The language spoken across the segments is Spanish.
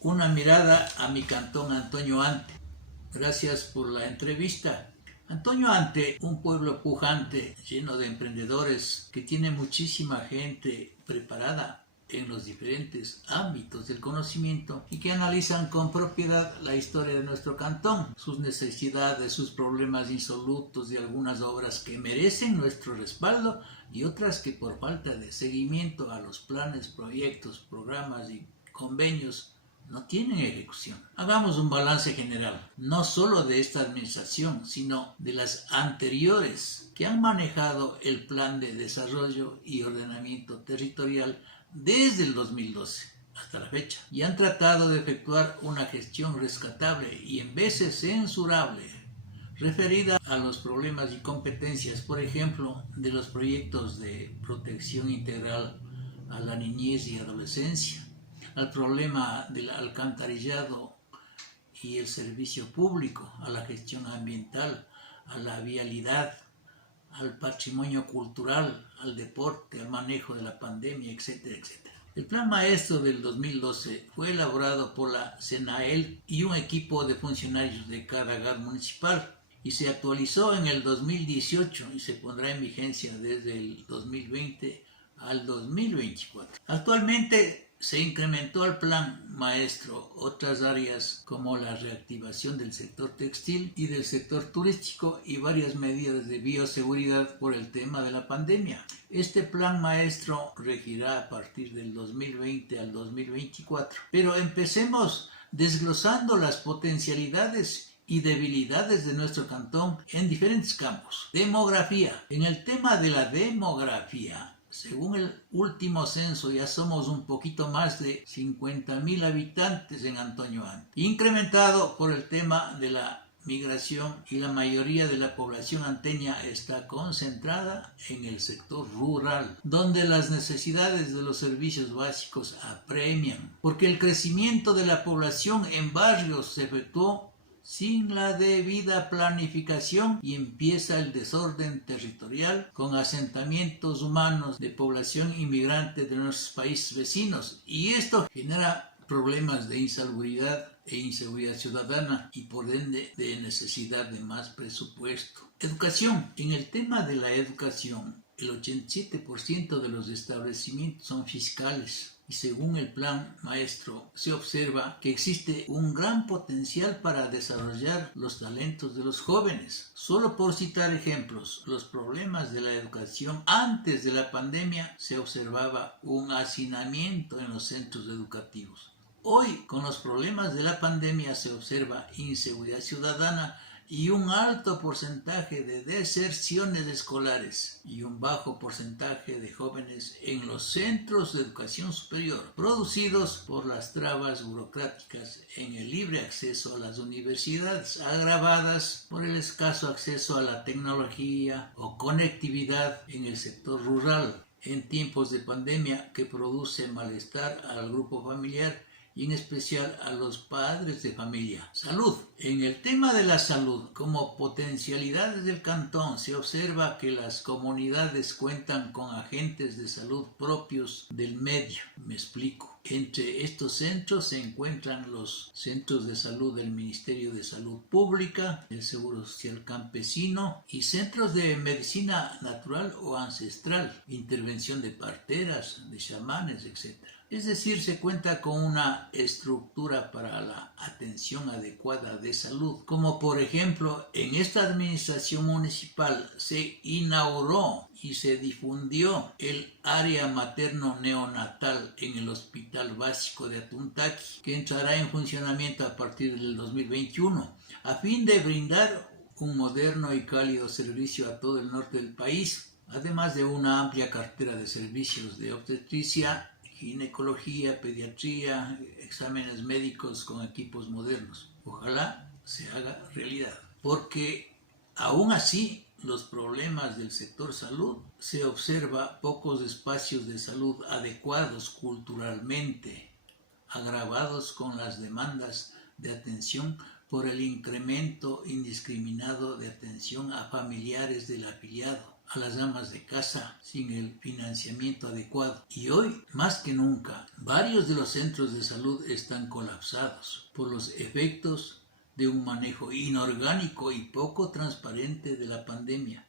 Una mirada a mi cantón Antonio Ante. Gracias por la entrevista. Antonio Ante, un pueblo pujante, lleno de emprendedores, que tiene muchísima gente preparada en los diferentes ámbitos del conocimiento y que analizan con propiedad la historia de nuestro cantón, sus necesidades, sus problemas insolutos y algunas obras que merecen nuestro respaldo y otras que por falta de seguimiento a los planes, proyectos, programas y convenios no tienen ejecución. Hagamos un balance general, no solo de esta administración, sino de las anteriores que han manejado el plan de desarrollo y ordenamiento territorial desde el 2012 hasta la fecha y han tratado de efectuar una gestión rescatable y en veces censurable referida a los problemas y competencias, por ejemplo, de los proyectos de protección integral a la niñez y adolescencia, al problema del alcantarillado y el servicio público, a la gestión ambiental, a la vialidad, al patrimonio cultural, al deporte, al manejo de la pandemia, etcétera, etcétera. El plan maestro del 2012 fue elaborado por la SENAEL y un equipo de funcionarios de cada GAD municipal y se actualizó en el 2018 y se pondrá en vigencia desde el 2020 al 2024. Actualmente se incrementó al plan maestro otras áreas como la reactivación del sector textil y del sector turístico y varias medidas de bioseguridad por el tema de la pandemia. Este plan maestro regirá a partir del 2020 al 2024. Pero empecemos desglosando las potencialidades y debilidades de nuestro cantón en diferentes campos. Demografía. En el tema de la demografía, según el último censo, ya somos un poquito más de 50,000 habitantes en Antonio Ante, incrementado por el tema de la migración y la mayoría de la población anteña está concentrada en el sector rural, donde las necesidades de los servicios básicos apremian, porque el crecimiento de la población en barrios se efectuó sin la debida planificación y empieza el desorden territorial con asentamientos humanos de población inmigrante de nuestros países vecinos y esto genera problemas de insalubridad e inseguridad ciudadana y por ende de necesidad de más presupuesto. Educación. En el tema de la educación, el 87% de los establecimientos son fiscales. Y según el plan maestro, se observa que existe un gran potencial para desarrollar los talentos de los jóvenes. Solo por citar ejemplos, los problemas de la educación antes de la pandemia se observaba un hacinamiento en los centros educativos. Hoy, con los problemas de la pandemia, se observa inseguridad ciudadana y un alto porcentaje de deserciones escolares y un bajo porcentaje de jóvenes en los centros de educación superior, producidos por las trabas burocráticas en el libre acceso a las universidades, agravadas por el escaso acceso a la tecnología o conectividad en el sector rural en tiempos de pandemia que produce malestar al grupo familiar y en especial a los padres de familia. Salud. En el tema de la salud, como potencialidades del cantón, se observa que las comunidades cuentan con agentes de salud propios del medio. Me explico. Entre estos centros se encuentran los centros de salud del Ministerio de Salud Pública, el Seguro Social Campesino y centros de medicina natural o ancestral, intervención de parteras, de chamanes, etc. Es decir, se cuenta con una estructura para la atención adecuada de salud, como por ejemplo en esta administración municipal se inauguró y se difundió el área materno-neonatal en el Hospital Básico de Atuntaqui, que entrará en funcionamiento a partir del 2021, a fin de brindar un moderno y cálido servicio a todo el norte del país, además de una amplia cartera de servicios de obstetricia, ginecología, pediatría, exámenes médicos con equipos modernos. Ojalá se haga realidad, porque aún así los problemas del sector salud se observa pocos espacios de salud adecuados culturalmente, agravados con las demandas de atención por el incremento indiscriminado de atención a familiares del afiliado, a las amas de casa sin el financiamiento adecuado. Y hoy, más que nunca, varios de los centros de salud están colapsados por los efectos de un manejo inorgánico y poco transparente de la pandemia.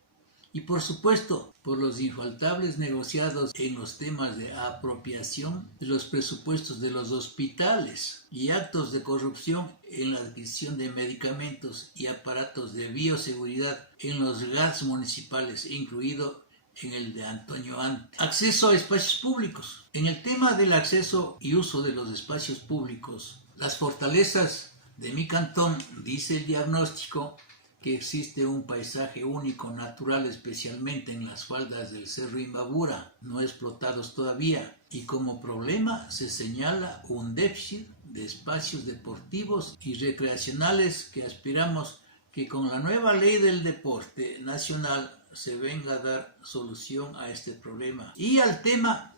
Y por supuesto, por los infaltables negociados en los temas de apropiación de los presupuestos de los hospitales y actos de corrupción en la adquisición de medicamentos y aparatos de bioseguridad en los GATS municipales, incluido en el de Antonio Ante. Acceso a espacios públicos. En el tema del acceso y uso de los espacios públicos, las fortalezas de mi cantón, dice el diagnóstico, que existe un paisaje único natural, especialmente en las faldas del Cerro Imbabura, no explotados todavía, y como problema se señala un déficit de espacios deportivos y recreacionales que aspiramos que con la nueva ley del deporte nacional se venga a dar solución a este problema. Y al tema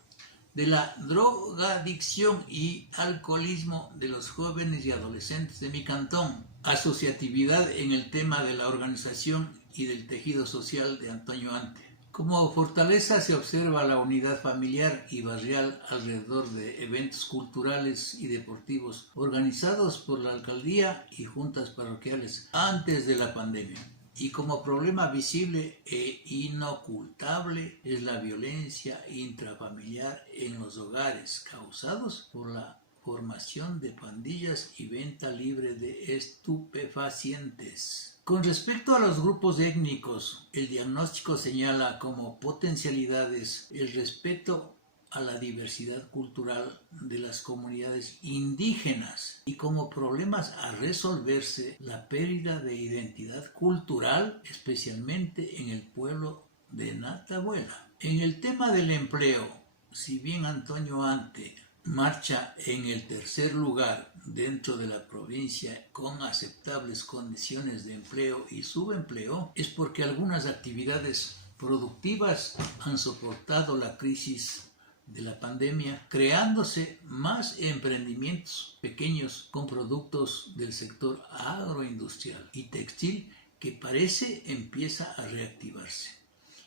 de la drogadicción y alcoholismo de los jóvenes y adolescentes de mi cantón, asociatividad en el tema de la organización y del tejido social de Antonio Ante. Como fortaleza se observa la unidad familiar y barrial alrededor de eventos culturales y deportivos organizados por la alcaldía y juntas parroquiales antes de la pandemia. Y como problema visible e inocultable es la violencia intrafamiliar en los hogares causados por la formación de pandillas y venta libre de estupefacientes. Con respecto a los grupos étnicos, el diagnóstico señala como potencialidades el respeto a la diversidad cultural de las comunidades indígenas y como problemas a resolverse la pérdida de identidad cultural, especialmente en el pueblo de Natabuela. En el tema del empleo, si bien Antonio Ante marcha en el tercer lugar dentro de la provincia con aceptables condiciones de empleo y subempleo, es porque algunas actividades productivas han soportado la crisis de la pandemia, creándose más emprendimientos pequeños con productos del sector agroindustrial y textil que parece empieza a reactivarse.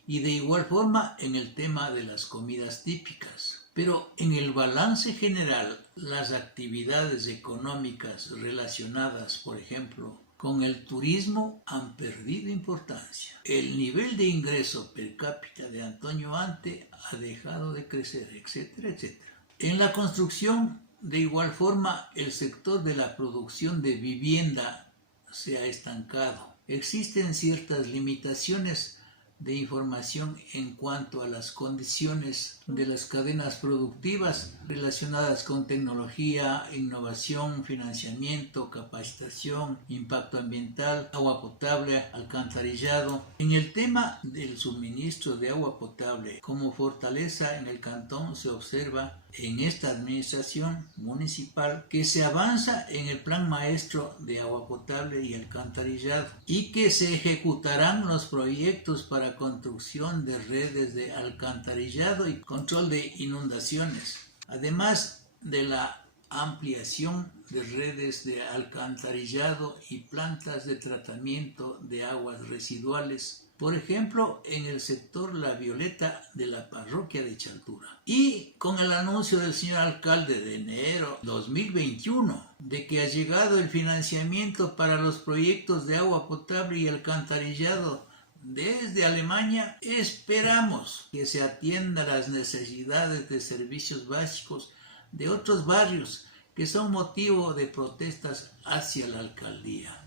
Y de igual forma en el tema de las comidas típicas. Pero en el balance general, las actividades económicas relacionadas, por ejemplo, con el turismo han perdido importancia. El nivel de ingreso per cápita de Antonio Ante ha dejado de crecer, etcétera, etcétera. En la construcción, de igual forma, el sector de la producción de vivienda se ha estancado. Existen ciertas limitaciones de información en cuanto a las condiciones de las cadenas productivas relacionadas con tecnología, innovación, financiamiento, capacitación, impacto ambiental, agua potable, alcantarillado. En el tema del suministro de agua potable, como fortaleza en el cantón se observa en esta administración municipal que se avanza en el plan maestro de agua potable y alcantarillado y que se ejecutarán los proyectos para construcción de redes de alcantarillado y control de inundaciones, además de la ampliación de redes de alcantarillado y plantas de tratamiento de aguas residuales, por ejemplo, en el sector La Violeta de la parroquia de Chaltura. Y con el anuncio del señor alcalde de enero 2021 de que ha llegado el financiamiento para los proyectos de agua potable y alcantarillado desde Alemania, esperamos que se atiendan las necesidades de servicios básicos de otros barrios que son motivo de protestas hacia la alcaldía.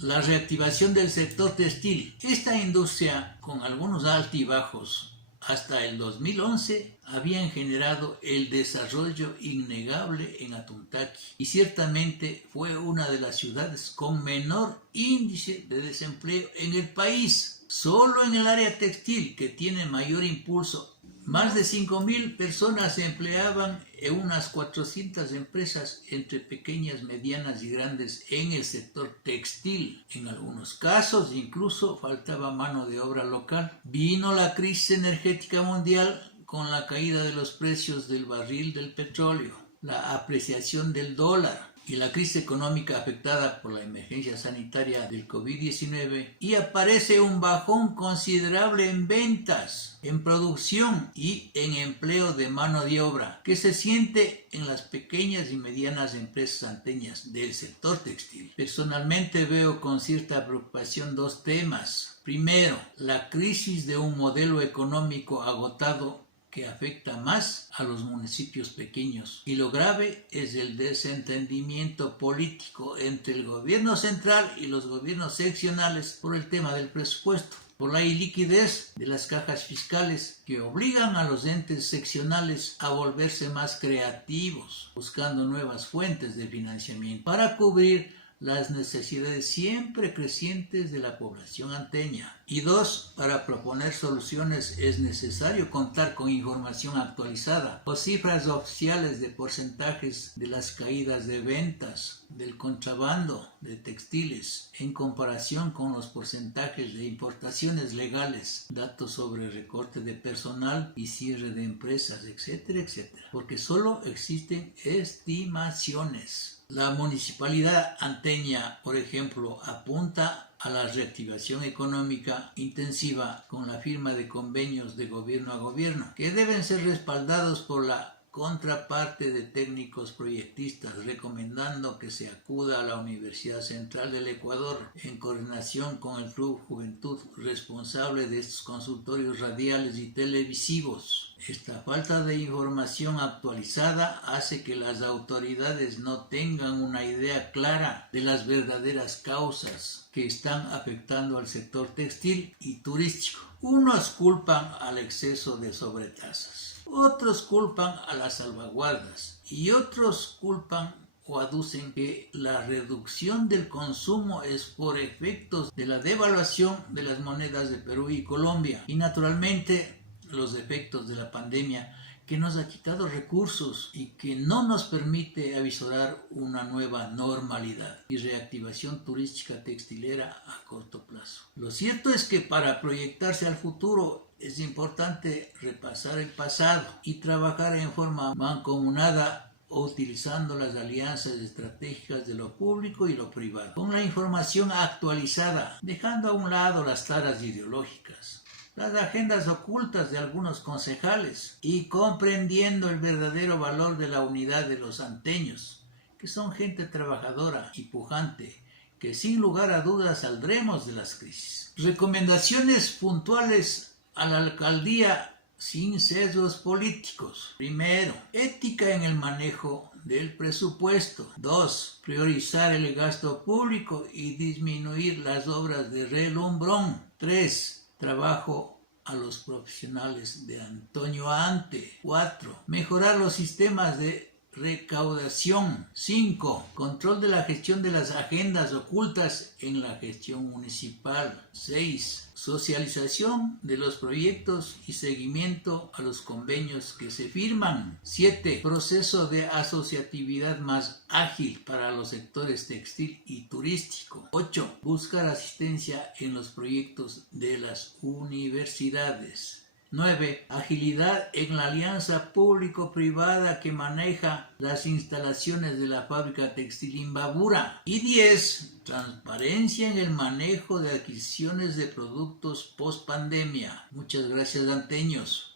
La reactivación del sector textil. Esta industria, con algunos altibajos, hasta el 2011 habían generado el desarrollo innegable en Atuntaqui y ciertamente fue una de las ciudades con menor índice de desempleo en el país. Solo en el área textil, que tiene mayor impulso, más de 5,000 personas se empleaban en unas 400 empresas entre pequeñas, medianas y grandes en el sector textil. En algunos casos incluso faltaba mano de obra local. Vino la crisis energética mundial con la caída de los precios del barril del petróleo, la apreciación del dólar y la crisis económica afectada por la emergencia sanitaria del COVID-19, y aparece un bajón considerable en ventas, en producción y en empleo de mano de obra, que se siente en las pequeñas y medianas empresas anteñas del sector textil. Personalmente veo con cierta preocupación dos temas. Primero, la crisis de un modelo económico agotado que afecta más a los municipios pequeños. Y lo grave es el desentendimiento político entre el gobierno central y los gobiernos seccionales por el tema del presupuesto, por la iliquidez de las cajas fiscales que obligan a los entes seccionales a volverse más creativos, buscando nuevas fuentes de financiamiento para cubrir las necesidades siempre crecientes de la población anteña. Y dos, para proponer soluciones es necesario contar con información actualizada o cifras oficiales de porcentajes de las caídas de ventas, del contrabando de textiles, en comparación con los porcentajes de importaciones legales, datos sobre recorte de personal y cierre de empresas, etcétera, etcétera, porque solo existen estimaciones. La municipalidad anteña, por ejemplo, apunta a la reactivación económica intensiva con la firma de convenios de gobierno a gobierno, que deben ser respaldados por la contraparte de técnicos proyectistas, recomendando que se acuda a la Universidad Central del Ecuador en coordinación con el Club Juventud responsable de estos consultorios radiales y televisivos. Esta falta de información actualizada hace que las autoridades no tengan una idea clara de las verdaderas causas que están afectando al sector textil y turístico. Unos culpan al exceso de sobretasas, otros culpan a las salvaguardas y otros culpan o aducen que la reducción del consumo es por efectos de la devaluación de las monedas de Perú y Colombia y naturalmente los efectos de la pandemia que nos ha quitado recursos y que no nos permite avisorar una nueva normalidad y reactivación turística textilera a corto plazo. Lo cierto es que para proyectarse al futuro es importante repasar el pasado y trabajar en forma mancomunada o utilizando las alianzas estratégicas de lo público y lo privado, con la información actualizada, dejando a un lado las taras ideológicas, las agendas ocultas de algunos concejales y comprendiendo el verdadero valor de la unidad de los anteños, que son gente trabajadora y pujante, que sin lugar a dudas saldremos de las crisis. Recomendaciones puntuales a la alcaldía sin sesgos políticos. Primero, ética en el manejo del presupuesto. 2. Priorizar el gasto público y disminuir las obras de relumbrón. 3. Trabajo a los profesionales de Antonio Ante. 4. Mejorar los sistemas de recaudación. 5. Control de la gestión de las agendas ocultas en la gestión municipal. 6. Socialización de los proyectos y seguimiento a los convenios que se firman. 7. Proceso de asociatividad más ágil para los sectores textil y turístico. 8. Buscar asistencia en los proyectos de las universidades. 9. Agilidad en la alianza público-privada que maneja las instalaciones de la fábrica textil Imbabura. Y 10. Transparencia en el manejo de adquisiciones de productos post-pandemia. Muchas gracias, anteños.